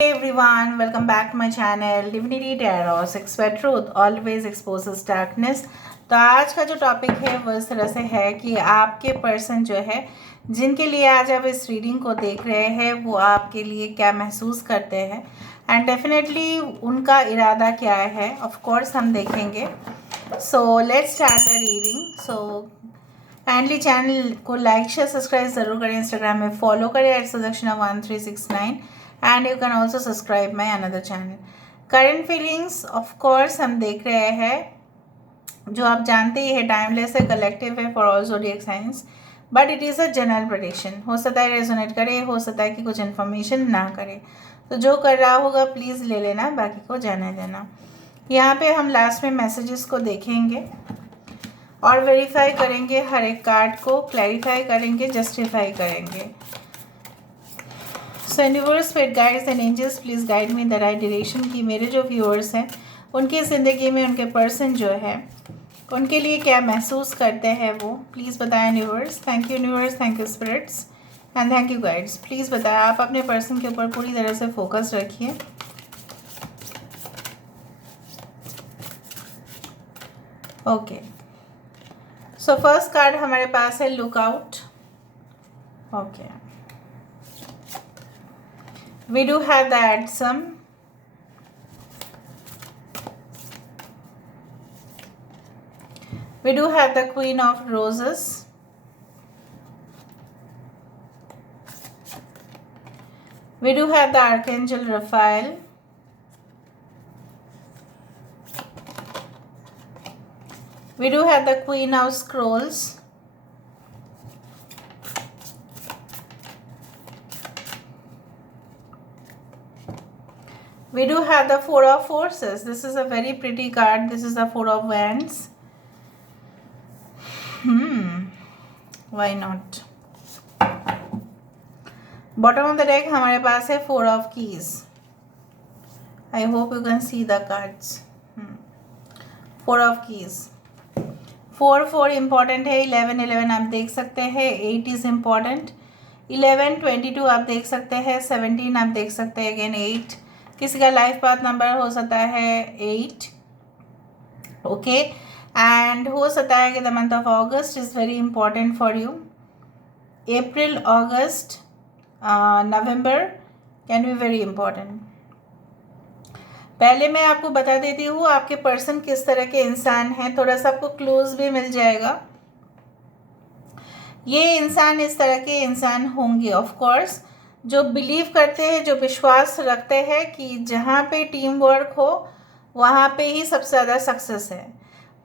Hey everyone, welcome back to my channel Divinity Tarot, Six Square Truth always exposes darkness। तो आज का जो topic है वो इस तरह से है कि आपके पर्सन जो है जिनके लिए आज आप इस रीडिंग को देख रहे हैं वो आपके लिए क्या महसूस करते हैं एंड डेफिनेटली उनका इरादा क्या है, ऑफ कोर्स हम देखेंगे। So let's start the reading. So kindly channel को लाइक शेयर सब्सक्राइब ज़रूर करें, इंस्टाग्राम में फॉलो करें @sudakshinah1369 and you can also subscribe my another channel. Current feelings of course हम देख रहे हैं, जो आप जानते ही है टाइमलेस है, कलेक्टिव है for all zodiac science, but it is a general prediction. हो सकता है रेजोनेट करे, हो सकता है कि कुछ इन्फॉर्मेशन ना करे, तो जो कर रहा होगा प्लीज़ ले लेना, बाकी को जाने देना। यहाँ पे हम लास्ट में मैसेजेस को देखेंगे और वेरीफाई करेंगे, हर एक कार्ड को क्लैरिफाई करेंगे, जस्टिफाई करेंगे। So universe, spirit guides and angels please guide me the right direction कि मेरे जो व्यूअर्स हैं उनकी ज़िंदगी में उनके पर्सन जो है उनके लिए क्या महसूस करते हैं वो प्लीज़ बताएं universe. Thank you universe, thank you spirits and thank you guides. Please बताएं, आप अपने पर्सन के ऊपर पूरी तरह से फोकस रखिए। ओके, सो फर्स्ट कार्ड हमारे पास है look out. Okay, we do have the Adsum, we do have the Queen of Roses, we do have the Archangel Raphael, we do have the Queen of Scrolls, we do have the Four of Forces. This is a very pretty card. This is the Four of Wands. Why not? Bottom of the deck हमारे पास है Four of Keys. I hope you can see the cards. Four of Keys. 4 important है, 11 आप देख सकते हैं, 8 is important, 11 22 आप देख सकते हैं, 17 आप देख सकते हैं, अगेन 8। किसी का लाइफ पाथ नंबर हो सकता है 8। ओके, एंड हो सकता है कि the month of August is very important for you. April, August, November can be very important. पहले मैं आपको बता देती हूँ आपके पर्सन किस तरह के इंसान हैं, थोड़ा सा आपको क्लूज भी मिल जाएगा। ये इंसान इस तरह के इंसान होंगे ऑफ कोर्स जो बिलीव करते हैं, जो विश्वास रखते हैं कि जहाँ पे टीम वर्क हो वहाँ पे ही सबसे ज़्यादा सक्सेस है।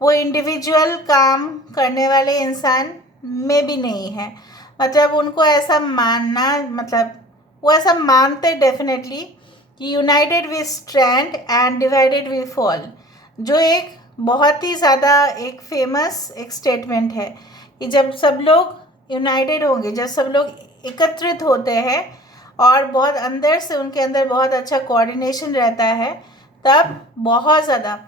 वो इंडिविजुअल काम करने वाले इंसान में भी नहीं है, मतलब उनको ऐसा मानना, मतलब वो ऐसा मानते डेफिनेटली कि united we stand and divided we fall, जो एक बहुत ही ज़्यादा एक फेमस एक स्टेटमेंट है कि जब सब लोग यूनाइटेड होंगे, जब सब लोग एकत्रित होते हैं और बहुत अंदर से उनके अंदर बहुत अच्छा कोऑर्डिनेशन रहता है, तब बहुत ज़्यादा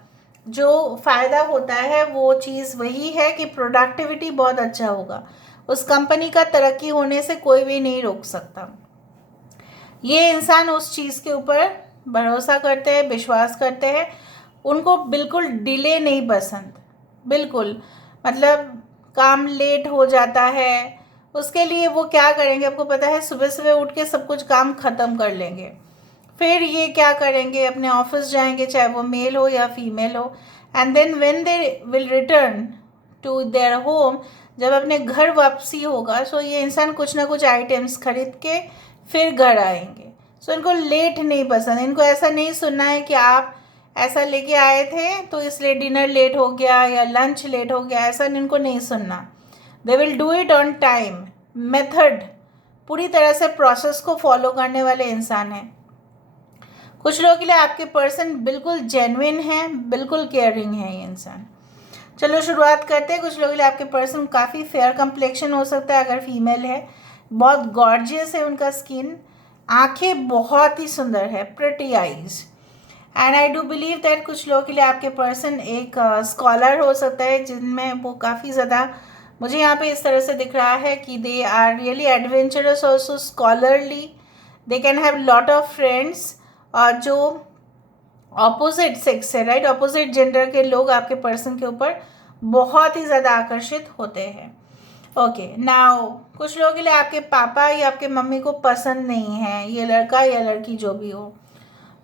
जो फ़ायदा होता है वो चीज़ वही है कि प्रोडक्टिविटी बहुत अच्छा होगा। उस कंपनी का तरक्की होने से कोई भी नहीं रोक सकता। ये इंसान उस चीज़ के ऊपर भरोसा करते हैं, विश्वास करते हैं, उनको बिल्कुल डिले नहीं पसंद, बिल्कुल, मतलब काम लेट हो जाता है उसके लिए वो क्या करेंगे आपको पता है, सुबह सुबह उठ के सब कुछ काम ख़त्म कर लेंगे, फिर ये क्या करेंगे, अपने ऑफिस जाएंगे, चाहे वो मेल हो या फीमेल हो, and then when they will return to their home, जब अपने घर वापसी होगा, सो ये इंसान कुछ ना कुछ आइटम्स खरीद के फिर घर आएंगे। सो इनको लेट नहीं पसंद, इनको ऐसा नहीं सुनना है कि आप ऐसा लेके आए थे तो इसलिए डिनर लेट हो गया या लंच लेट हो गया, ऐसा इनको नहीं सुनना। They will do it on time, method, पूरी तरह से प्रोसेस को फॉलो करने वाले इंसान हैं। कुछ लोगों के लिए आपके पर्सन बिल्कुल जेन्युइन है, बिल्कुल केयरिंग है ये इंसान। चलो शुरुआत करते हैं। कुछ लोगों के लिए आपके पर्सन काफ़ी फेयर कम्प्लेक्शन हो सकता है, अगर फीमेल है, बहुत गॉर्जियस है उनका स्किन, आंखें बहुत ही सुंदर है, pretty eyes, and I do believe that कुछ लोगों के लिए आपके पर्सन एक स्कॉलर हो सकता है, जिनमें वो काफ़ी ज़्यादा, मुझे यहाँ पे इस तरह से दिख रहा है कि they are really adventurous, also scholarly, they can have lot of friends, और जो ऑपोजिट सेक्स है, राइट, ऑपोजिट जेंडर के लोग आपके पर्सन के ऊपर बहुत ही ज़्यादा आकर्षित होते हैं। ओके, नाउ कुछ लोगों के लिए आपके पापा या आपके मम्मी को पसंद नहीं है ये लड़का या लड़की जो भी हो।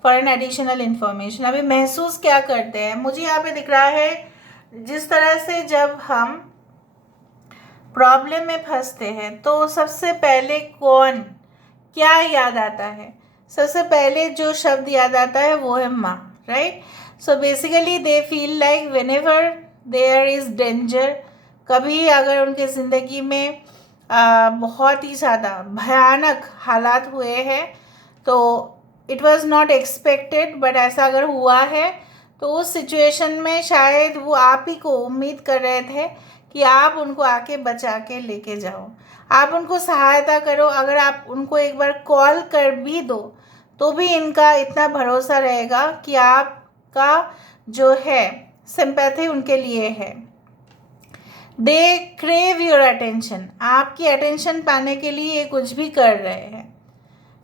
फॉर एन एडिशनल इन्फॉर्मेशन, अभी महसूस क्या करते हैं, मुझे यहाँ पे दिख रहा है जिस तरह से जब हम प्रॉब्लम में फंसते हैं तो सबसे पहले कौन क्या याद आता है, सबसे पहले जो शब्द याद आता है वो है माँ, right. So basically they feel like whenever there is danger, कभी अगर उनके ज़िंदगी में बहुत ही ज़्यादा भयानक हालात हुए हैं तो it was not expected, but ऐसा अगर हुआ है तो उस सिचुएशन में शायद वो आप ही को उम्मीद कर रहे थे कि आप उनको आके बचा के लेके जाओ, आप उनको सहायता करो। अगर आप उनको एक बार कॉल कर भी दो तो भी इनका इतना भरोसा रहेगा कि आपका जो है सिंपैथी उनके लिए है। दे क्रेव योर अटेंशन, आपकी अटेंशन पाने के लिए ये कुछ भी कर रहे हैं।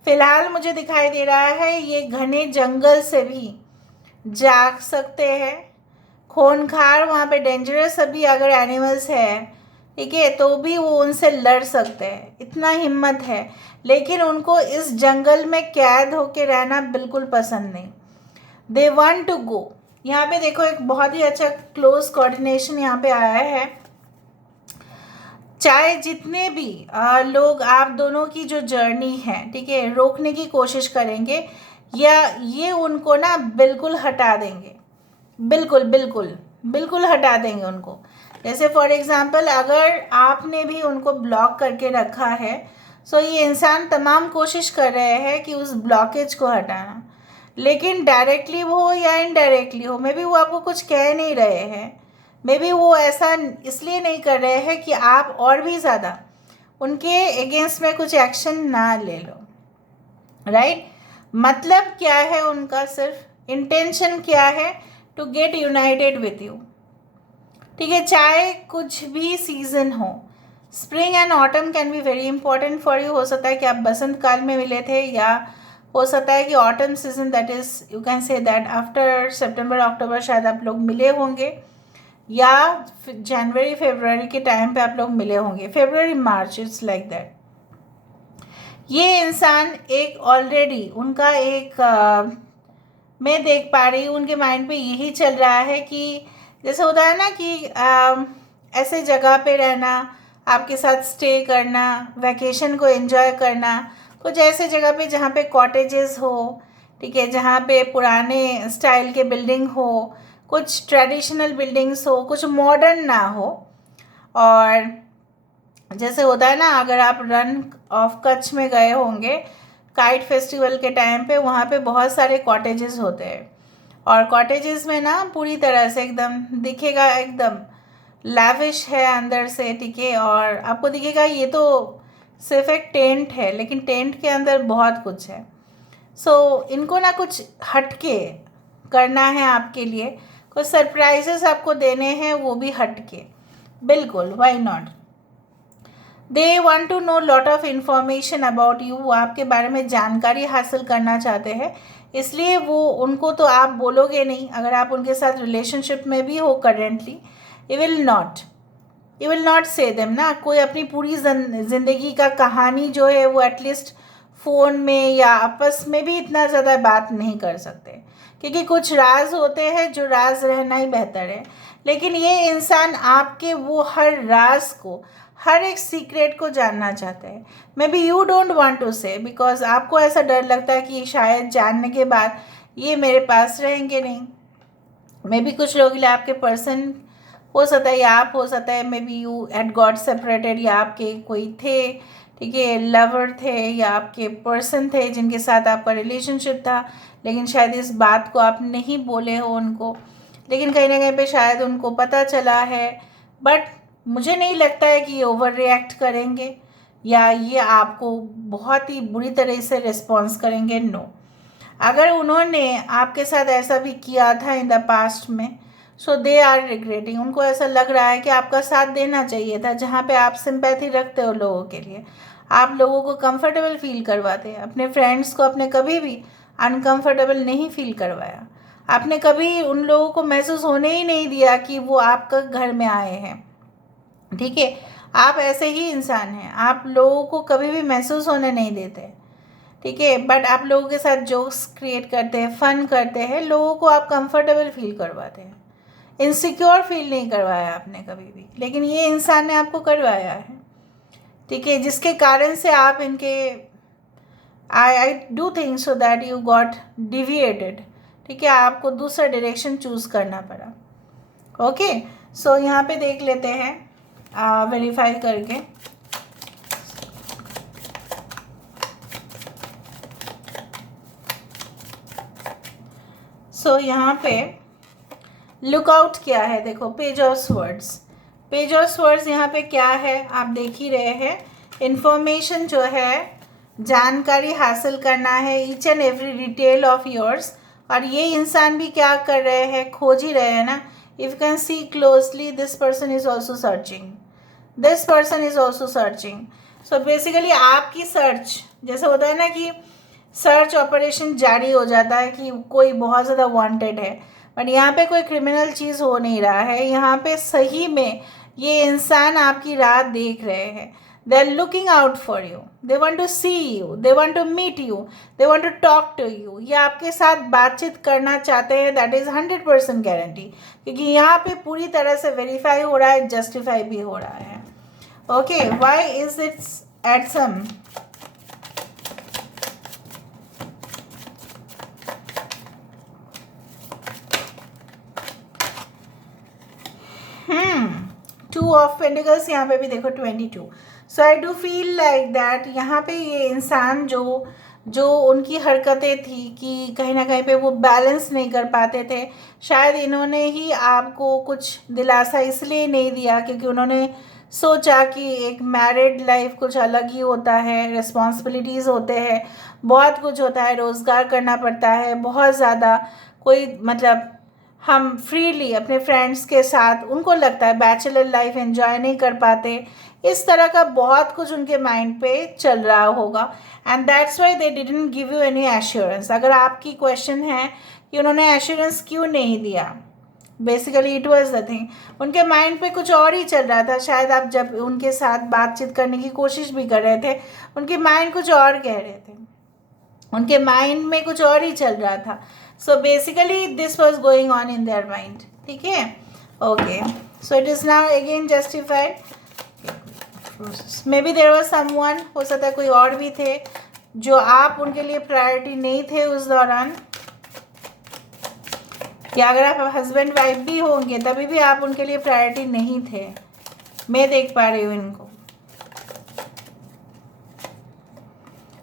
फिलहाल मुझे दिखाई दे रहा है ये घने जंगल से भी जा सकते हैं, खूंखार वहाँ पे डेंजरस अभी अगर एनिमल्स है, ठीक है, तो भी वो उनसे लड़ सकते हैं, इतना हिम्मत है। लेकिन उनको इस जंगल में कैद होके रहना बिल्कुल पसंद नहीं। दे वांट टू गो, यहाँ पे देखो एक बहुत ही अच्छा क्लोज कोऑर्डिनेशन यहाँ पे आया है। चाहे जितने भी लोग आप दोनों की जो जर्नी है, ठीक है, रोकने की कोशिश करेंगे या ये उनको ना बिल्कुल हटा देंगे, बिल्कुल बिल्कुल बिल्कुल हटा देंगे उनको। जैसे फॉर एग्ज़ाम्पल अगर आपने भी उनको ब्लॉक करके रखा है, सो ये इंसान तमाम कोशिश कर रहे हैं कि उस ब्लॉकेज को हटाना, लेकिन डायरेक्टली हो या इनडायरेक्टली हो, मे बी वो आपको कुछ कह नहीं रहे हैं, मे बी वो ऐसा इसलिए नहीं कर रहे हैं कि आप और भी ज़्यादा उनके अगेंस्ट में कुछ एक्शन ना ले लो, राइट। मतलब क्या है उनका, सिर्फ इंटेंशन क्या है, to get united with you, ठीक है। चाहे कुछ भी सीज़न हो, spring and autumn can be very important for you. हो सकता है कि आप बसंत काल में मिले थे, या हो सकता है कि autumn season, that is you can say that after सितंबर अक्टूबर शायद आप लोग मिले होंगे, या जनवरी फरवरी के टाइम पे आप लोग मिले होंगे, फरवरी मार्च, इट्स लाइक दैट। ये इंसान एक ऑलरेडी उनका एक मैं देख पा रही हूँ उनके माइंड पे यही चल रहा है कि जैसे होता है ना कि ऐसे जगह पे रहना, आपके साथ स्टे करना, वैकेशन को एंजॉय करना, कुछ ऐसे जगह पे जहाँ पे कॉटेजेस हो, ठीक है, जहाँ पे पुराने स्टाइल के बिल्डिंग हो, कुछ ट्रेडिशनल बिल्डिंग्स हो, कुछ मॉडर्न ना हो। और जैसे होता है ना, अगर आप रन ऑफ कच्छ में गए होंगे काइट फेस्टिवल के टाइम पे, वहाँ पे बहुत सारे कॉटेजेस होते हैं, और कॉटेजेस में ना पूरी तरह से एकदम दिखेगा, एकदम लैविश है अंदर से, ठीक है, और आपको दिखेगा ये तो सिर्फ एक टेंट है, लेकिन टेंट के अंदर बहुत कुछ है। सो इनको ना कुछ हटके करना है आपके लिए, कुछ सरप्राइजेस आपको देने हैं, वो भी हटके, बिल्कुल, why not. They want to know lot of information about you, वो आपके बारे में जानकारी हासिल करना चाहते हैं, इसलिए वो उनको तो आप बोलोगे नहीं। अगर आप उनके साथ रिलेशनशिप में भी हो करेंटली, यू विल नॉट से देम ना, कोई अपनी पूरी ज़िंदगी का कहानी जो है वो एटलीस्ट फ़ोन में या आपस में भी इतना ज़्यादा बात नहीं कर सकते, क्योंकि कुछ राज होते हैं जो राज रहना ही बेहतर है। लेकिन ये इंसान आपके वो हर राज को, हर एक सीक्रेट को जानना चाहते हैं। Maybe you don't want to say, because आपको ऐसा डर लगता है कि शायद जानने के बाद ये मेरे पास रहेंगे नहीं। मे बी कुछ लोग आपके पर्सन हो सकता है, या आप हो सकता है, maybe you at got separated, या आपके कोई थे, ठीक है, लवर थे, या आपके पर्सन थे जिनके साथ आपका रिलेशनशिप था, लेकिन शायद इस बात को आप नहीं बोले हो उनको, लेकिन कहीं ना कहीं पे शायद उनको पता चला है। बट मुझे नहीं लगता है कि ये ओवर रिएक्ट करेंगे या ये आपको बहुत ही बुरी तरह से रिस्पॉन्स करेंगे, नो। अगर उन्होंने आपके साथ ऐसा भी किया था इन द पास्ट में, सो दे आर रिग्रेटिंग, उनको ऐसा लग रहा है कि आपका साथ देना चाहिए था, जहाँ पे आप सिंपैथी रखते हो लोगों के लिए, आप लोगों को कंफर्टेबल फील करवाते हैं, अपने फ्रेंड्स को अपने कभी भी अनकंफर्टेबल नहीं फील करवाया। आपने कभी उन लोगों को महसूस होने ही नहीं दिया कि वो आपका घर में आए हैं। ठीक है, आप ऐसे ही इंसान हैं, आप लोगों को कभी भी महसूस होने नहीं देते। ठीक है, बट आप लोगों के साथ जोक्स क्रिएट करते हैं, फन करते हैं, लोगों को आप कंफर्टेबल फील करवाते हैं। इनसिक्योर फील नहीं करवाया आपने कभी भी, लेकिन ये इंसान ने आपको करवाया है। ठीक है, जिसके कारण से आप इनके I do think so that you got deviated. ठीक है, आपको दूसरा डायरेक्शन चूज करना पड़ा। ओके, सो यहाँ पे देख लेते हैं वेरीफाई करके। सो यहाँ पे लुकआउट क्या है, देखो page of swords. Page of swords यहाँ पे क्या है आप देख ही रहे हैं। इंफॉर्मेशन जो है, जानकारी हासिल करना है, each and every detail of yours. और ये इंसान भी क्या कर रहे हैं, खोज ही रहे हैं ना। If you can see closely, this person is also searching, this person is also searching. So basically आपकी सर्च, जैसे होता है ना कि सर्च ऑपरेशन जारी हो जाता है कि कोई बहुत ज़्यादा वांटेड है, बट यहाँ पे कोई क्रिमिनल चीज़ हो नहीं रहा है। यहाँ पे सही में ये इंसान आपकी राह देख रहे हैं। They are looking out for you, they want to see you, they want to meet you, they want to talk to you. ये आपके साथ बातचीत करना चाहते हैं, दैट इज़ 100% गारंटी, क्योंकि यहाँ पे पूरी तरह से वेरीफाई हो रहा है, जस्टिफाई भी हो रहा है। Okay, why is it's at some? Two of pentacles, यहाँ पे भी देखो 22। So I do feel like that यहाँ पे ये इंसान जो उनकी हरकतें थी कि कहीं ना कहीं पे वो बैलेंस नहीं कर पाते थे। शायद इन्होंने ही आपको कुछ दिलासा इसलिए नहीं दिया क्योंकि उन्होंने सोचा कि एक मैरिड लाइफ कुछ अलग ही होता है, रिस्पॉन्सिबिलिटीज़ होते हैं, बहुत कुछ होता है, रोज़गार करना पड़ता है बहुत ज़्यादा। कोई मतलब हम फ्रीली अपने फ्रेंड्स के साथ, उनको लगता है बैचलर लाइफ एंजॉय नहीं कर पाते, इस तरह का बहुत कुछ उनके माइंड पे चल रहा होगा। And that's why they didn't give you any assurance. अगर आपकी क्वेश्चन है कि उन्होंने एश्योरेंस क्यों नहीं दिया, basically it was the thing, उनके माइंड पे कुछ और ही चल रहा था। शायद आप जब उनके साथ बातचीत करने की कोशिश भी कर रहे थे, उनके माइंड कुछ और कह रहे थे, उनके माइंड में कुछ और ही चल रहा था। So basically this was going on in their mind. ठीक है, okay, so it is now again justified. Maybe there was someone, हो सकता है कोई और भी थे जो आप उनके लिए प्रायोरिटी नहीं थे उस दौरान, या अगर आप हस्बैंड वाइफ भी होंगे तभी भी आप उनके लिए प्रायोरिटी नहीं थे। मैं देख पा रही हूँ इनको।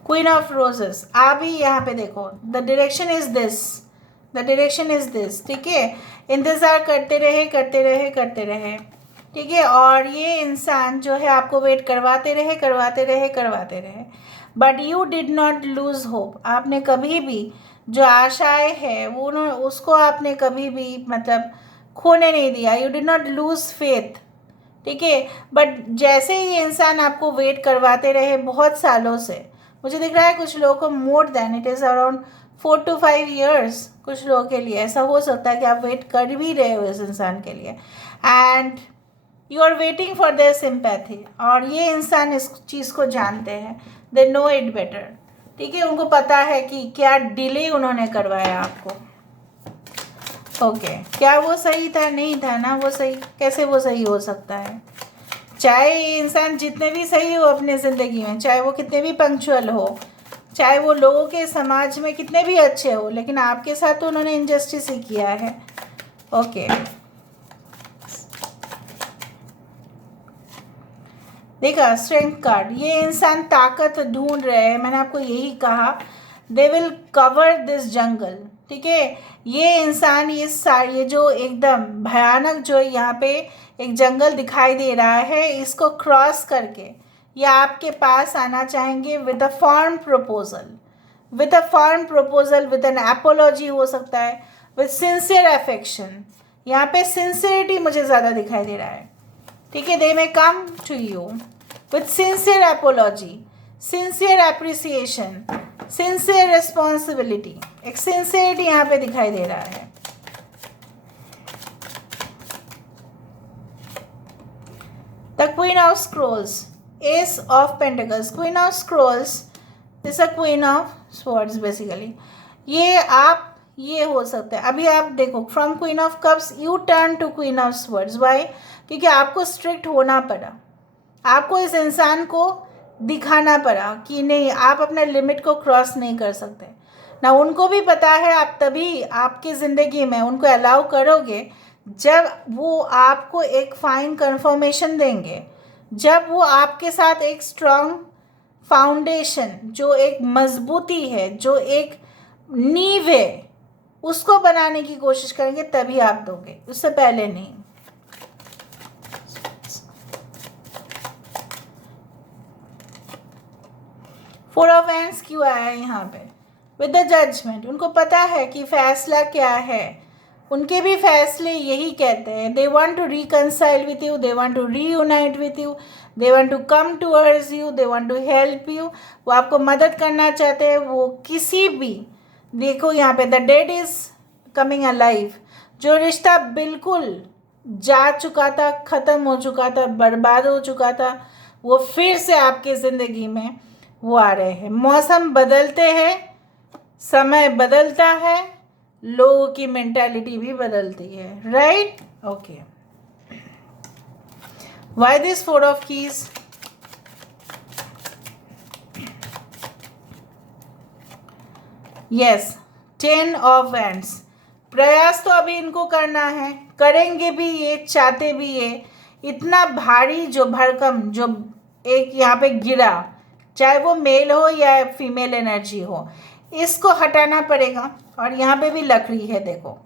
क्वीन ऑफ रोजेस, आप ही यहाँ पे देखो, the direction is this, the direction is this. ठीक है, इंतज़ार करते रहे करते रहे करते रहे। ठीक है, और ये इंसान जो है आपको वेट करवाते रहे करवाते रहे करवाते रहे, but you did not lose hope. आपने कभी भी जो आशाएं है वो उसको आपने कभी भी मतलब खोने नहीं दिया। You did not lose faith. ठीक है, बट जैसे ही इंसान आपको वेट करवाते रहे बहुत सालों से, मुझे दिख रहा है कुछ लोगों को more than it is around 4 to 5 years, कुछ लोगों के लिए ऐसा हो सकता है कि आप वेट कर भी रहे हो इस इंसान के लिए, and you are waiting for their sympathy. और ये इंसान इस चीज़ को जानते हैं, दे नो इट बेटर। ठीक है, उनको पता है कि क्या डिले उन्होंने करवाया आपको। ओके, क्या वो सही था? नहीं था ना वो सही, कैसे वो सही हो सकता है? चाहे ये इंसान जितने भी सही हो अपने ज़िंदगी में, चाहे वो कितने भी पंक्चुअल हो, चाहे वो लोगों के समाज में कितने भी अच्छे हो, लेकिन आपके साथ तो उन्होंने इनजस्टिस ही किया है। ओके, देखा स्ट्रेंथ कार्ड, ये इंसान ताकत ढूंढ रहे हैं। मैंने आपको यही कहा, दे विल कवर दिस जंगल। ठीक है, ये इंसान ये जो एकदम भयानक जो यहाँ पे एक जंगल दिखाई दे रहा है, इसको क्रॉस करके ये आपके पास आना चाहेंगे with a form proposal, with a form proposal, with an apology हो सकता है, विद सिंसियर अफेक्शन। यहाँ पे सिंसियरिटी मुझे ज़्यादा दिखाई दे रहा है। ठीक है, they may come to you with sincere apology, sincere appreciation, sincere responsibility, एक सिंसियरिटी यहाँ पे दिखाई दे रहा है। The queen of scrolls, ace of pentacles, queen of scrolls is a queen of swords basically. ये आप ये हो सकता है। अभी आप देखो from queen of cups you turn to queen of swords, why? क्योंकि आपको स्ट्रिक्ट होना पड़ा, आपको इस इंसान को दिखाना पड़ा कि नहीं, आप अपने लिमिट को क्रॉस नहीं कर सकते ना। उनको भी पता है, आप तभी आपकी ज़िंदगी में उनको अलाउ करोगे जब वो आपको एक फाइन कन्फर्मेशन देंगे, जब वो आपके साथ एक स्ट्रॉन्ग फाउंडेशन, जो एक मजबूती है, जो एक नींव है, उसको बनाने की कोशिश करेंगे, तभी आप दोगे, उससे पहले नहीं। फोर ऑफ हैंड्स क्यों आया है यहाँ पे? With the judgement. उनको पता है कि फैसला क्या है, उनके भी फैसले यही कहते हैं। They want to reconcile with you, they want to reunite with you, they want to come towards you, they want to help you. वो आपको मदद करना चाहते हैं। वो किसी भी, देखो यहाँ पे the dead is coming alive. जो रिश्ता बिल्कुल जा चुका था, ख़त्म हो चुका था, बर्बाद हो चुका था, वो फिर से आपके ज़िंदगी में वो आ रहे हैं। मौसम बदलते हैं, समय बदलता है, लोगों की मेंटालिटी भी बदलती है, right? Okay, why this four of keys? Yes, 10 of wands. प्रयास तो अभी इनको करना है, करेंगे भी, ये चाहते भी ये। इतना भारी जो भरकम जो एक यहाँ पे गिरा, चाहे वो मेल हो या फीमेल एनर्जी हो, इसको हटाना पड़ेगा। और यहाँ पे भी लकड़ी है, देखो,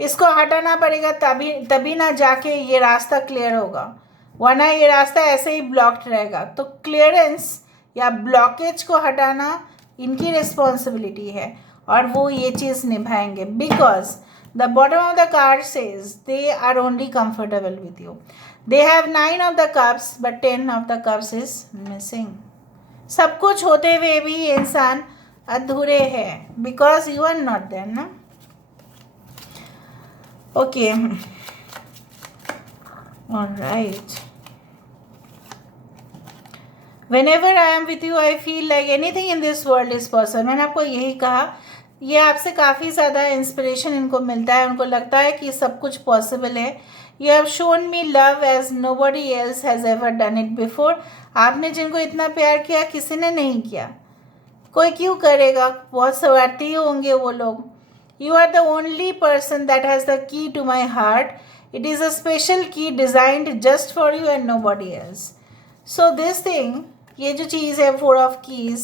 इसको हटाना पड़ेगा, तभी ना जाके ये रास्ता क्लियर होगा, वरना ये रास्ता ऐसे ही ब्लॉक्ड रहेगा। तो क्लियरेंस या ब्लॉकेज को हटाना इनकी रिस्पॉन्सिबिलिटी है, और वो ये चीज़ निभाएंगे। Because the bottom of the card says they are only comfortable with you. They have 9 of the cups but 10 of the cups is missing. सब कुछ होते हुए भी ये इंसान अधूरे हैं, because you are not there ना। Okay, alright. Whenever I am with you, I feel like anything in this world is possible. मैंने आपको यही कहा, ये आपसे काफ़ी ज़्यादा इंस्पिरेशन इनको मिलता है, उनको लगता है कि सब कुछ पॉसिबल है। You have shown me love as nobody else has ever done it before. आपने जिनको इतना प्यार किया, किसी ने नहीं किया, कोई क्यों करेगा? बहुत स्वार्थी होंगे वो लोग। You are the only person that has the key to my heart. It is a special key designed just for you and nobody else. So this thing, ये जो चीज़ है four of keys,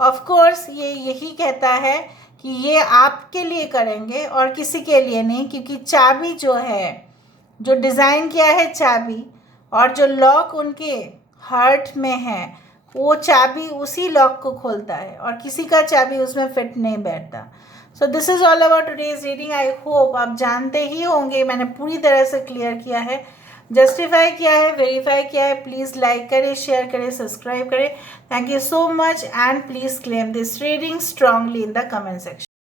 of course ये यही कहता है कि ये आपके लिए करेंगे और किसी के लिए नहीं, क्योंकि चाबी जो है, जो डिज़ाइन किया है चाबी, और जो लॉक उनके हार्ट में है, वो चाबी उसी लॉक को खोलता है, और किसी का चाबी उसमें फिट नहीं बैठता। So this is all about today's reading. I hope आप जानते ही होंगे, मैंने पूरी तरह से क्लियर किया है, जस्टिफाई किया है, वेरीफाई किया है। प्लीज़ लाइक करें, शेयर करें, सब्सक्राइब करें। Thank you so much, and please claim this reading strongly in the comment section.